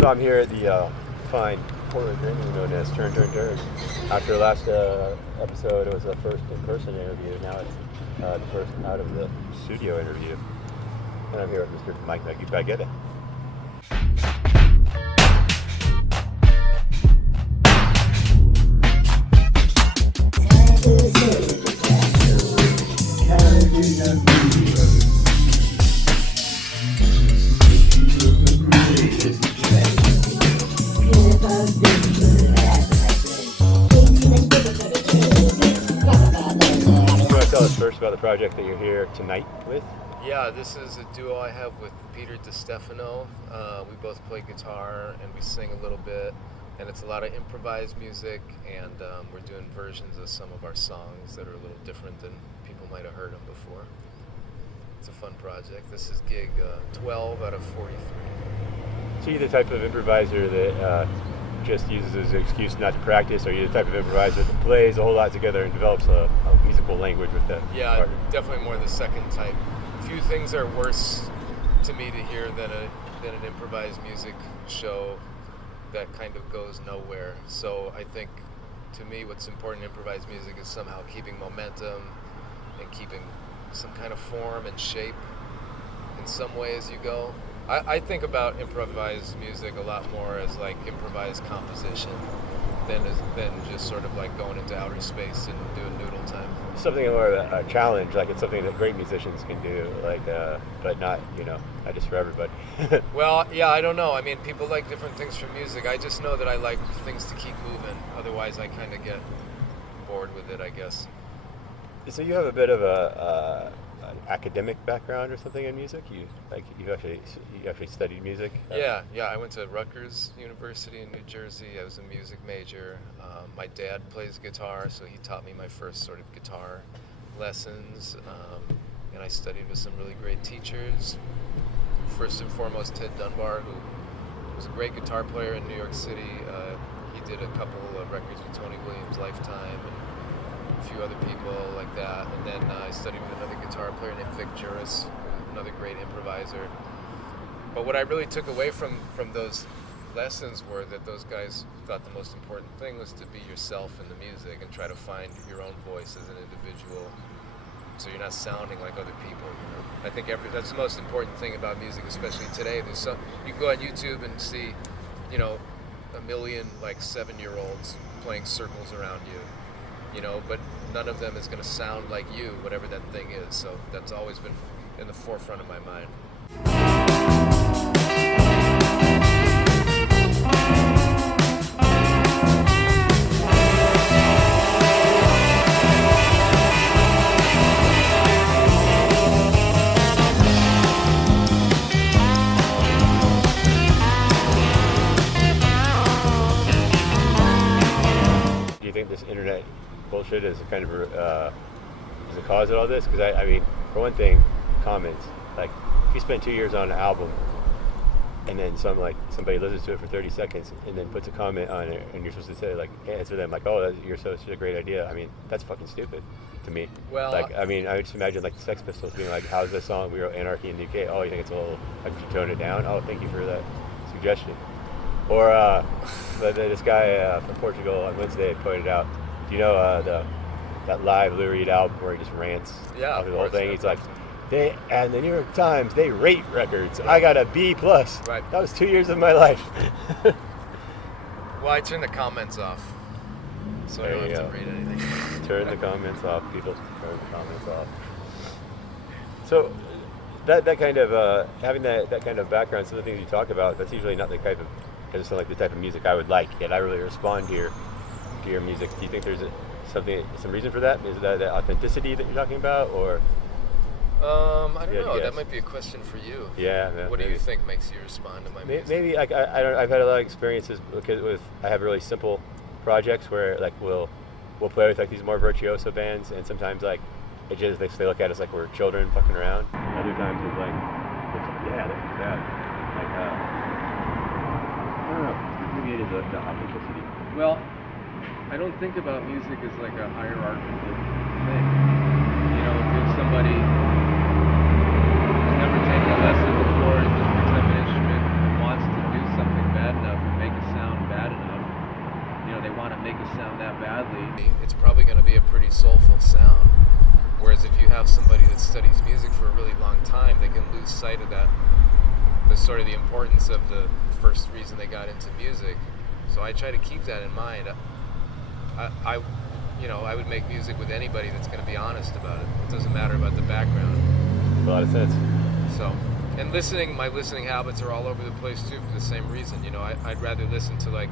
So I'm here at the fine Portland venue known as Turn. After the last episode, it was the first in-person interview. Now it's the first out of the studio interview. And I'm here with Mr. Mike Bagetta. Tell us first about the project that you're here tonight with. Yeah, this is a duo I have with Peter DiStefano. We both play guitar and we sing a little bit, and it's a lot of improvised music, and we're doing versions of some of our songs that are a little different than people might have heard them before. It's a fun project. This is gig 12 out of 43. So you're the type of improviser that just uses as an excuse not to practice, or you're the type of improviser that plays a whole lot together and develops a musical language with that? Yeah, partner? definitely more the second type. Few things are worse to me to hear than an improvised music show that kind of goes nowhere. So I think, to me, what's important in improvised music is somehow keeping momentum and keeping some kind of form and shape in some way as you go. I think about improvised music a lot more as like improvised composition than just sort of like going into outer space and doing noodle time. Something more of a challenge, like it's something that great musicians can do, like, but not just for everybody. Well, yeah, I don't know. I mean, people like different things from music. I just know that I like things to keep moving. Otherwise, I kind of get bored with it, I guess. So you have a bit of an academic background or something in music. You actually studied music. Yeah. I went to Rutgers University in New Jersey. I was a music major. My dad plays guitar, so he taught me my first sort of guitar lessons. And I studied with some really great teachers. First and foremost, Ted Dunbar, who was a great guitar player in New York City. He did a couple of records with Tony Williams' Lifetime and a few other people like that. And then I studied with another guitar player named Vic Juris, another great improviser. But what I really took away from those lessons were that those guys thought the most important thing was to be yourself in the music and try to find your own voice as an individual, so you're not sounding like other people. I think that's the most important thing about music, especially today. You can go on YouTube and see, a million like 7-year-olds playing circles around you, but none of them is going to sound like you, whatever that thing is. So that's always been in the forefront of my mind. Do you think this internet bullshit is kind of is the cause of all this? Because I mean, for one thing, comments. Like, if you spend 2 years on an album, and then somebody listens to it for 30 seconds, and then puts a comment on it, and you're supposed to say answer them like, "Oh, you're such a great idea." I mean, that's fucking stupid to me. Well, I mean, I would just imagine like the Sex Pistols being like, "How's this song? We wrote Anarchy in the UK. Oh, you think it's a little? Like, you tone it down? Oh, thank you for that suggestion." Or this guy from Portugal on Wednesday pointed out, do you know that live Lou Reed album where he just rants yeah, the whole thing? He's like, and the New York Times, they rate records. I got a B+. Right. That was 2 years of my life. Well, I turned the comments off, so I don't have to read anything. Turn the comments off, people. Turn the comments off. So that kind of having that kind of background, some of the things you talk about, that's usually not the type of, doesn't sound like the type of music I would like. Yet I really respond to your music. Do you think there's some reason for that? Is that the authenticity that you're talking about, or? I don't know. That might be a question for you. Yeah. What do you think makes you respond to my music? Maybe I've had a lot of experiences with I have really simple projects where like we'll play with like these more virtuoso bands, and sometimes like it just they look at us like we're children fucking around. Other times it's like that's that. Like I don't know. Maybe it is the authenticity. Well, I don't think about music as like a hierarchical thing. If you're somebody who's never taken a lesson before and just picks up an instrument and wants to do something bad sound that badly, it's probably going to be a pretty soulful sound. Whereas if you have somebody that studies music for a really long time, they can lose sight of that, the sort of the importance of the first reason they got into music. So I try to keep that in mind. I would make music with anybody that's going to be honest about it. It doesn't matter about the background. A lot of sense. So, and my listening habits are all over the place too for the same reason. I'd rather listen to like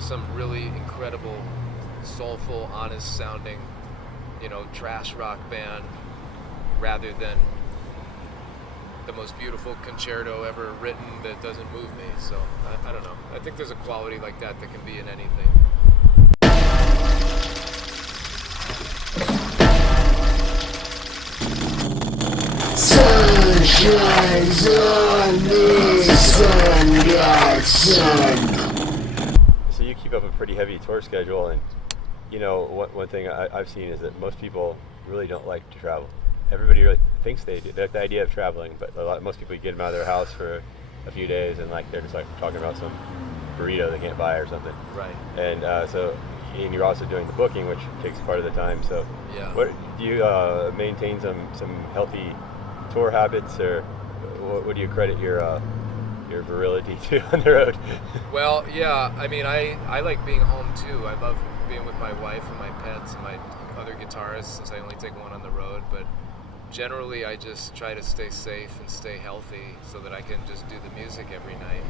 some really incredible, soulful, honest sounding, trash rock band rather than the most beautiful concerto ever written that doesn't move me. So I don't know. I think there's a quality like that can be in anything. Sun shines on me, sun got sun. So you keep up a pretty heavy tour schedule, and one thing I've seen is that most people really don't like to travel. Everybody really thinks they do. They like the idea of traveling, but most people, you get them out of their house for a few days, and like they're just like talking about some burrito they can't buy or something. Right. And and you're also doing the booking, which takes part of the time. So, yeah. What do you maintain some healthy tour habits, or what do you credit your virility to on the road? Well, yeah. I mean, I like being home too. I love being with my wife and my pets and my other guitarists, since I only take one on the road. But generally, I just try to stay safe and stay healthy so that I can just do the music every night.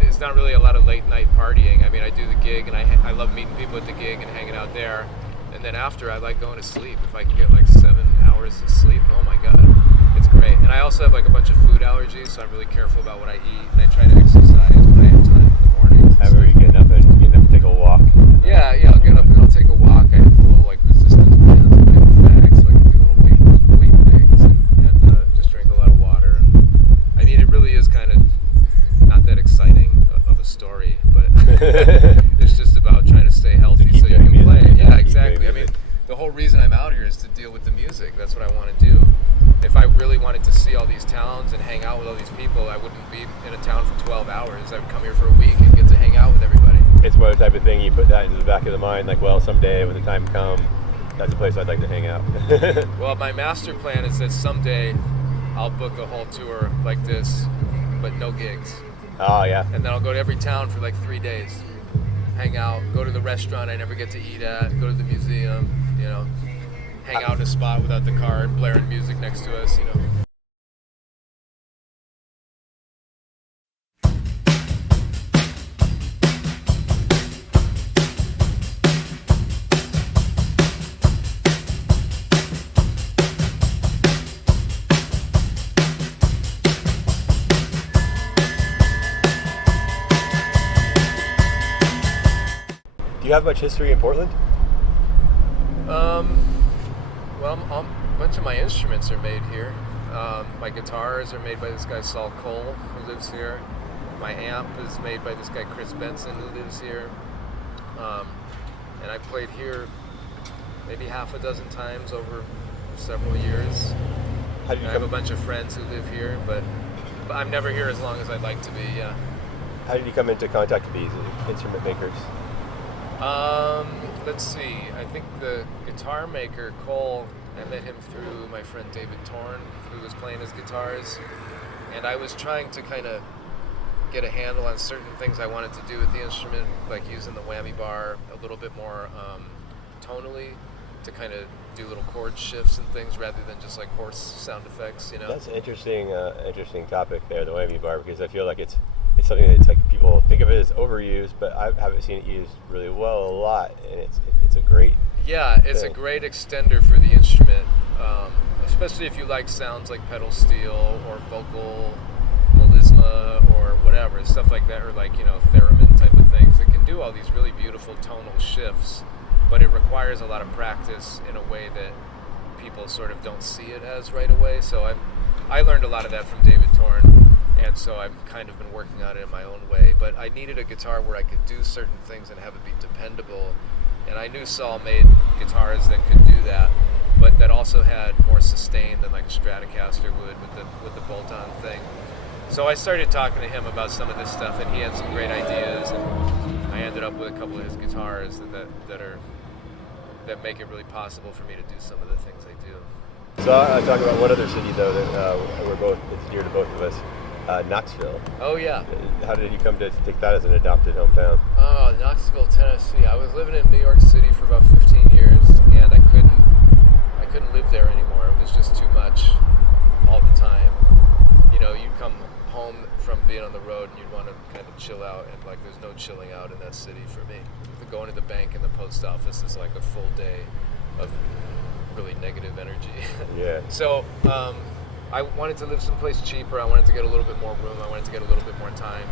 There's not really a lot of late night partying. I mean, I do the gig, and I love meeting people at the gig and hanging out there. And then after, I like going to sleep. If I can get like 7 hours of sleep, oh my God, it's great. And I also have like a bunch of food allergies, so I'm really careful about what I eat, and I try to exercise when I have time in the mornings. How are you getting up and take a walk? Yeah, I'll get up and I'll take a walk. I have little like resistance bands in my bag, so I can do little weight things and just drink a lot of water. And I mean, it really is kind of not that exciting of a story, but it's just about trying to stay healthy so you can play. Yeah, exactly. I mean, the whole reason I'm out here is to deal with the music. That's what I want to do. If I really wanted to see all these towns and hang out with all these people, I wouldn't be in a town for 12 hours. I would come here for a week and get to hang out with everybody. It's more the type of thing you put that into the back of the mind, like, well, someday when the time comes, that's a place I'd like to hang out. Well, my master plan is that someday I'll book a whole tour like this, but no gigs. Oh, yeah. And then I'll go to every town for like 3 days. Hang out, go to the restaurant I never get to eat at, go to the museum, hang out in a spot without the car blaring music next to us, Do you have much history in Portland? Well, a bunch of my instruments are made here. My guitars are made by this guy Saul Cole, who lives here. My amp is made by this guy Chris Benson, who lives here. And I played here maybe half a dozen times over several years. I have a bunch of friends who live here, but I'm never here as long as I'd like to be. Yeah. How did you come into contact with these instrument makers? Let's see. I think the guitar maker, Cole, I met him through my friend David Torn, who was playing his guitars. And I was trying to kind of get a handle on certain things I wanted to do with the instrument, like using the whammy bar a little bit more tonally to kind of do little chord shifts and things rather than just like horse sound effects, That's an interesting topic there, the whammy bar, because I feel like it's something that's like people think of it as overused, but I haven't seen it used really well a lot, and it's a great it's a great extender for the instrument, especially if you like sounds like pedal steel or vocal melisma or whatever, stuff like that, or like theremin type of things. It can do all these really beautiful tonal shifts, but it requires a lot of practice in a way that people sort of don't see it as right away. So I learned a lot of that from David Torn. And so I've kind of been working on it in my own way. But I needed a guitar where I could do certain things and have it be dependable. And I knew Saul made guitars that could do that, but that also had more sustain than like a Stratocaster would with the bolt-on thing. So I started talking to him about some of this stuff, and he had some great ideas. And I ended up with a couple of his guitars that make it really possible for me to do some of the things I do. So I talk about one other city though that it's dear to both of us, Knoxville. Oh yeah. How did you come to take that as an adopted hometown? Oh, Knoxville, Tennessee. I was living in New York City for about 15 years, and I couldn't live there anymore. It was just too much all the time. You know, you'd come home from being on the road and you'd want to kind of chill out, and like there's no chilling out in that city for me. Going to the bank and the post office is like a full day of really negative energy. Yeah. So I wanted to live someplace cheaper. I wanted to get a little bit more room. I wanted to get a little bit more time.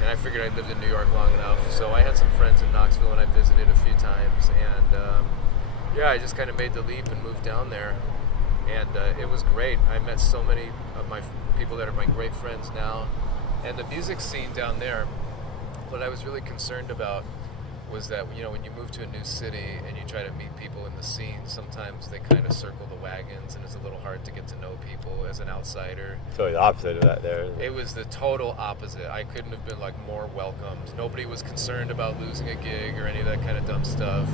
And I figured I'd lived in New York long enough. So I had some friends in Knoxville and I visited a few times. And I just kind of made the leap and moved down there. And it was great. I met so many of my people that are my great friends now. And the music scene down there, what I was really concerned about was that, you know, when you move to a new city and you try to meet people in the scene, sometimes they kind of circle the wagons and it's a little hard to get to know people as an outsider. Totally the opposite of that there. It was the total opposite. I couldn't have been like more welcomed. Nobody was concerned about losing a gig or any of that kind of dumb stuff.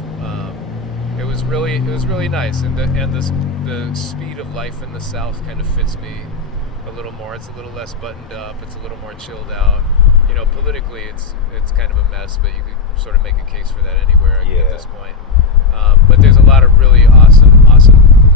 It was really nice, and the speed of life in the South kind of fits me a little more. It's a little less buttoned up. It's a little more chilled out. You know, politically, it's kind of a mess, but you could sort of make a case for that anywhere at this point. But there's a lot of really awesome,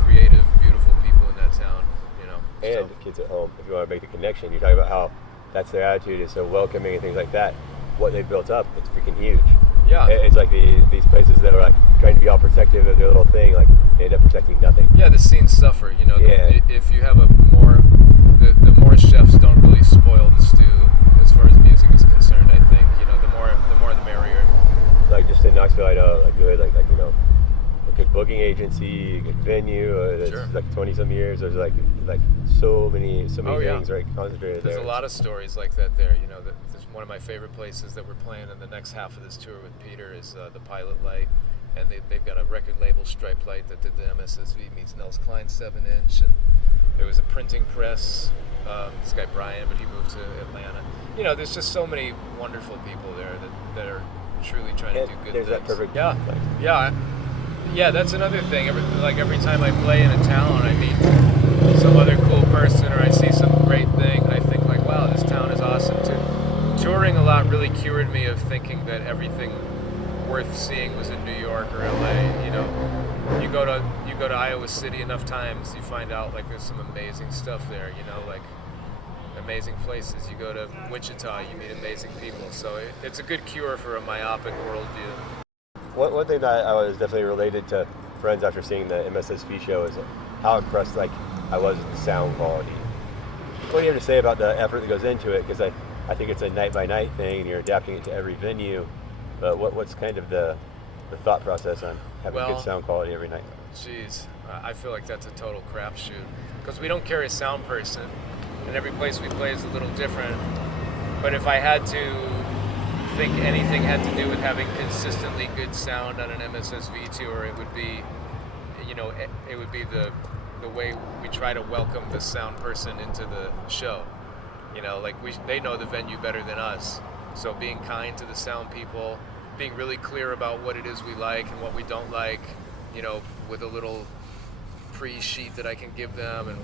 creative, beautiful people in that town. You know, and kids at home. If you want to make the connection, you talk about how that's their attitude is so welcoming and things like that. What they've built up, it's freaking huge. Yeah, it's like these places that are like trying to be all protective of their little thing, like they end up protecting nothing. Yeah, the scenes suffer. You know, if you have the more chefs don't really spoil the stew as far as music is concerned. I think, you know, the more the merrier. Like just in Knoxville, I know like good like you know, a good booking agency, a good venue. That's Sure. Like 20-some years. There's like so many things right concentrated there. There's a lot of stories like that there. You know, there's one of my favorite places that we're playing in the next half of this tour with Peter is the Pilot Light, and they've got a record label, Stripe Light, that did the MSSV meets Nels Klein 7-inch, and there was a printing press. This guy Brian, but he moved to Atlanta. You know, there's just so many wonderful people there that are truly trying to do good there's things. That perfect Yeah, that's another thing. Every time I play in a town, I meet some other cool person or I see some great thing, and I think like, wow, this town is awesome too. Touring a lot really cured me of thinking that everything worth seeing was in New York or LA. You know, you go to Iowa City enough times, you find out like there's some amazing stuff there. You know, like amazing places. You go to Wichita, you meet amazing people. So it's a good cure for a myopic worldview. One thing that I was definitely related to friends after seeing the MSSV show is how impressed like I was with the sound quality. What do you have to say about the effort that goes into it? Because I think it's a night by night thing and you're adapting it to every venue. But what's kind of the thought process on having good sound quality every night? Geez, I feel like that's a total crapshoot because we don't carry a sound person, and every place we play is a little different. But if I had to think anything had to do with having consistently good sound on an MSSV tour, it would be, you know, it would be the way we try to welcome the sound person into the show. You know, like they know the venue better than us. So being kind to the sound people, being really clear about what it is we like and what we don't like, you know, with a little pre-sheet that I can give them, and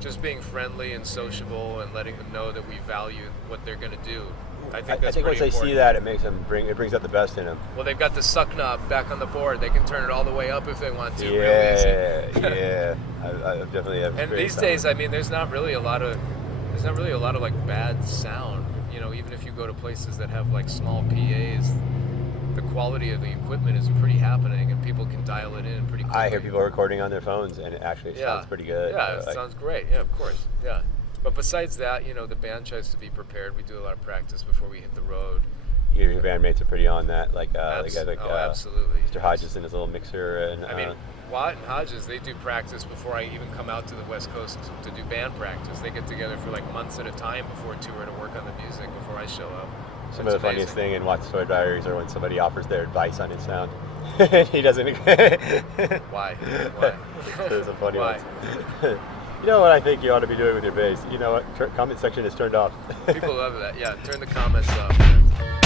just being friendly and sociable and letting them know that we value what they're going to do. I think that's once they important. see that, it brings out the best in them. Well, they've got the suck knob back on the board. They can turn it all the way up if they want to. Yeah, real easy. yeah. I've definitely have. And these days, I mean, there's not really a lot of like bad sound. You know, even if you go to places that have like small PAs, the quality of the equipment is pretty happening, and people can dial it in pretty quickly. I hear people recording on their phones, and it actually sounds pretty good. Yeah, it sounds great. Yeah, of course. Yeah. But besides that, you know, the band tries to be prepared. We do a lot of practice before we hit the road. Your bandmates are pretty on that. Absolutely. Mr. Hodges and his little mixer. And I mean, Watt and Hodges, they do practice before I even come out to the West Coast to do band practice. They get together for like months at a time before tour to work on the music before I show up. Some of the funniest thing in Watt's Toy Diaries are when somebody offers their advice on his sound. He doesn't. Why? There's a funny Why? one. You know what I think you ought to be doing with your bass? You know what? Comment section is turned off. People love that. Yeah, turn the comments off.